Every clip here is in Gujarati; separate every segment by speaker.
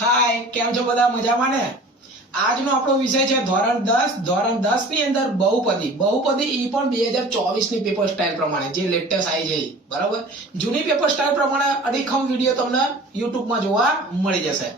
Speaker 1: હાય કેમ છો બધા? મજામાં ને? આજનો આપણો વિષય છે ધોરણ દસ. ધોરણ દસની અંદર બહુપદી. બહુપદી ઈ પણ બે હજાર ચોવીસની પેપર સ્ટાઇલ પ્રમાણે, જે લેટેસ્ટ આવી છે બરાબર? જૂની પેપર સ્ટાઇલ પ્રમાણે અડીખમ વીડિયો તમને યુટ્યુબમાં જોવા મળી જશે.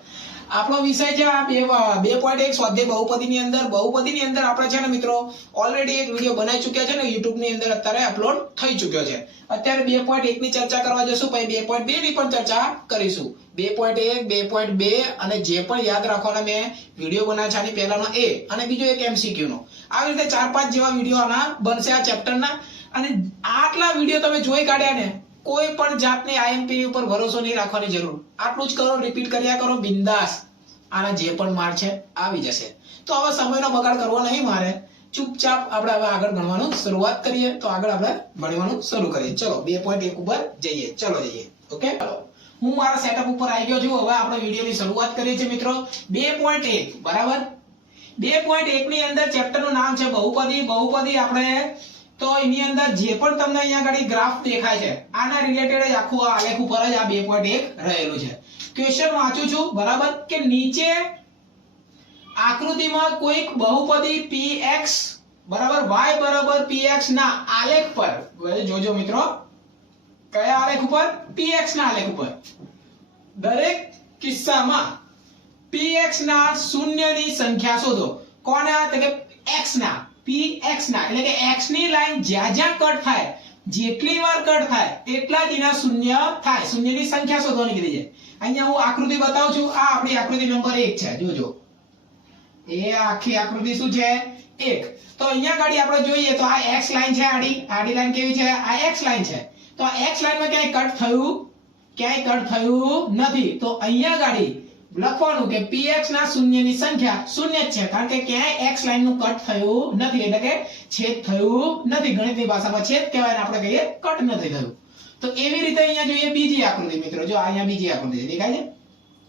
Speaker 1: આપણો વિષય છે આ બે બે પોઈન્ટ એક સ્વાધ્યાય બહુપદીની અંદર. બહુપદીની અંદર આપણે છે ને મિત્રો ઓલરેડી એક વીડિયો બનાવી ચૂક્યા છે ને, યુટ્યુબની અંદર અત્યારે અપલોડ થઈ ચૂક્યો છે. અત્યારે બે પોઈન્ટ એક ની ચર્ચા કરવા જશું, પછી બે પોઈન્ટ બે ની પણ ચર્ચા કરીશું. બે પોઈન્ટ એક, બે પોઈન્ટ બે, અને જે પણ યાદ રાખવાના મેં વીડિયો બનાવ્યા છે આની પહેલાનો એ, અને બીજો એક એમસીક્યુ નો. આવી રીતે ચાર પાંચ જેવા વીડિયો આના બનશે આ ચેપ્ટરના અને આટલા વીડિયો તમે જોઈ કાઢ્યા ને કોઈ પણ જાતની આઈએમપી ઉપર ભરોસો નહીં રાખવાની જરૂર. આટલું જ કરો રિપીટ કર્યા કરો, બિંદાસ. આના જે પણ માર છે, આવી જશે. તો હવે સમયનો બગાડ કરવો નહીં મારે. ચૂપચાપ આપણે હવે આગળ ગણવાનું શરૂઆત કરીએ. તો આગળ આપણે ભણવાનું શરૂ કરીએ. ચલો, બે પોઈન્ટ એક ઉપર જઈએ. ચલો જઈએ. ઓકે હું મારા સેટઅપ ઉપર આવી ગયો છું. હવે આપણે વિડીયોની શરૂઆત કરીએ છીએ, મિત્રો. બે પોઈન્ટ એક. બરાબર? બે પોઈન્ટ એક ની અંદર ચેપ્ટરનું નામ છે, બહુપદી. બહુપદી આપણે તો એની અંદર જે પણ તમને અહીંયા આગળ ગ્રાફ દેખાય છે, આના રિલેટેડ જ આખું આ આલેખ ઉપર જ આ બે પોઈન્ટ એક રહેલું છે. ક્વેશ્ચન વાંચું છું, બરાબર? કે નીચે આકૃતિમાં કોઈક બહુપદી px બરાબર? Y બરાબર px ના આલેખ પર જોજો મિત્રો, કયા આલેખ ઉપર? Px ના આલેખ ઉપર. દરેક કિસ્સામાં px ના શૂન્યની સંખ્યા શોધો. કોના તો કે x ના? Px ના, એટલે કે x ની લાઈન જ્યાં જ્યાં કટ થાય, જેટલી વાર કટ થાય, એટલા જ એના શૂન્ય થાય. શૂન્યની સંખ્યા શોધવાની કીધી છે. અહીંયા હું આકૃતિ બતાવું છું. આ આપણી આકૃતિ નંબર 1 છે. જોજો એ આખી આકૃતિ શું છે? એક. તો અહીંયા ગાડી આપણે જોઈએ તો આ x લાઈન છે આડી. આડી લાઈન કેવી છે? આ x લાઈન છે. તો આ x લાઈનમાં ક્યાંય કટ થયું? ક્યાંય કટ થયું નથી. તો અહીંયા ગાડી લખવાનું કે px ના શૂન્યની સંખ્યા શૂન્ય જ છે. કારણ કે ક્યાંય x લાઈનનું કટ થયું નથી. એટલે કે છેદ થયું નથી. ગણિતની ભાષામાં છેદ કહેવાય ને આપણે કહીએ કટ નથી થયું તો એવી રીતે અહીંયા જોઈએ બીજી આકૃતિ મિત્રો. જો આ અહીંયા બીજી આકૃતિ છે. દેખાય છે?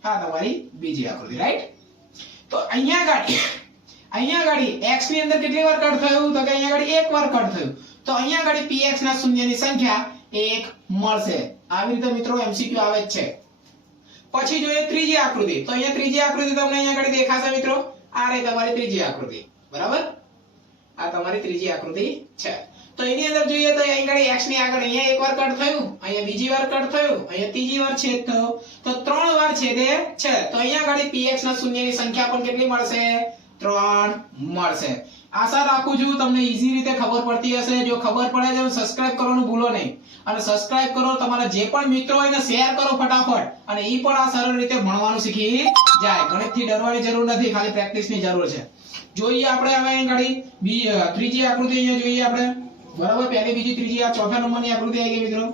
Speaker 1: આ તમારી બીજી આકૃતિ. રાઈટ તો અહીંયા ગાડી. અહીંયા ગાડી x ની અંદર કેટલી વાર કટ થયું? તો કે અહીંયા ગાડી એક વાર કટ થયું. તો અહીંયા ગાડી px ના શૂન્યની સંખ્યા એક મળશે. આવી રીતે મિત્રો MCQ આવે જ છે. પછી જોઈએ ત્રીજી આકૃતિ. તો અહીંયા ત્રીજી આકૃતિ તમને અહીંયા આગળ દેખાશે મિત્રો. આ રહી તમારી ત્રીજી આકૃતિ. બરાબર? આ તમારી ત્રીજી આકૃતિ છે. તો એની અંદર જોઈએ તો અહીંયા x ની આગળ અહીંયા એક વાર કટ થયું, અહીંયા બીજી વાર કટ થયું, અહીંયા ત્રીજી વાર છેદ થયો. તો ત્રણ વાર છેદે છે. તો અહીંયા આગળ px ના શૂન્યની સંખ્યા પણ કેટલી મળશે? ત્રણ મળશે. આશા રાખું છું તમને ઈઝી રીતે ખબર પડતી હશે. જો ખબર પડે તો સબસ્ક્રાઇબ કરવાનું ભૂલો નહીં. અને સબસ્ક્રાઇબ કરો, તમારા જે પણ મિત્રો હોય ને શેર કરો ફટાફટ. અને એ પણ આ સરળ રીતે ભણવાનું શીખી જાય. ગણિતથી ડરવાની જરૂર નથી, ખાલી પ્રેક્ટિસની જરૂર છે. જોઈએ આપણે હવે અહીં ઘડી. ત્રીજી આકૃતિ અહીંયા જોઈએ આપણે. બરાબર, પહેલી, બીજી, ત્રીજી, આ ચોથા નંબરની આકૃતિ આવી ગઈ મિત્રો.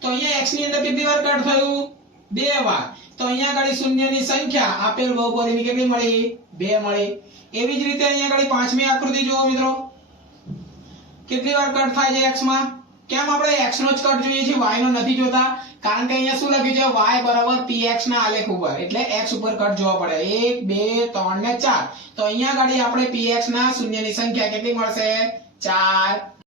Speaker 1: તો અહીંયા x ની અંદર કેટલી વાર કટ થયું? બે વાર. તો અહીંયા આગળ શૂન્યની સંખ્યા આપેલ બહુપદીની કેટલી મળી? બે મળી. એવી જ રીતે અહીંયા આગળ પાંચમી આકૃતિ જુઓ મિત્રો. કેટલી વાર કટ થાય છે x માં? કેમ આપણે x નો જ કટ જોઈએ છે y નો નથી જોતા. કારણ કે અહીંયા શું લખ્યું છે? y બરાબર px ના આલેખ ઉપર. એટલે x ઉપર કટ જોવા પડે. 1 2 3 ને 4 તો અહીંયા આગળ આપણે px ના શૂન્યની સંખ્યા કેટલી મળશે? 4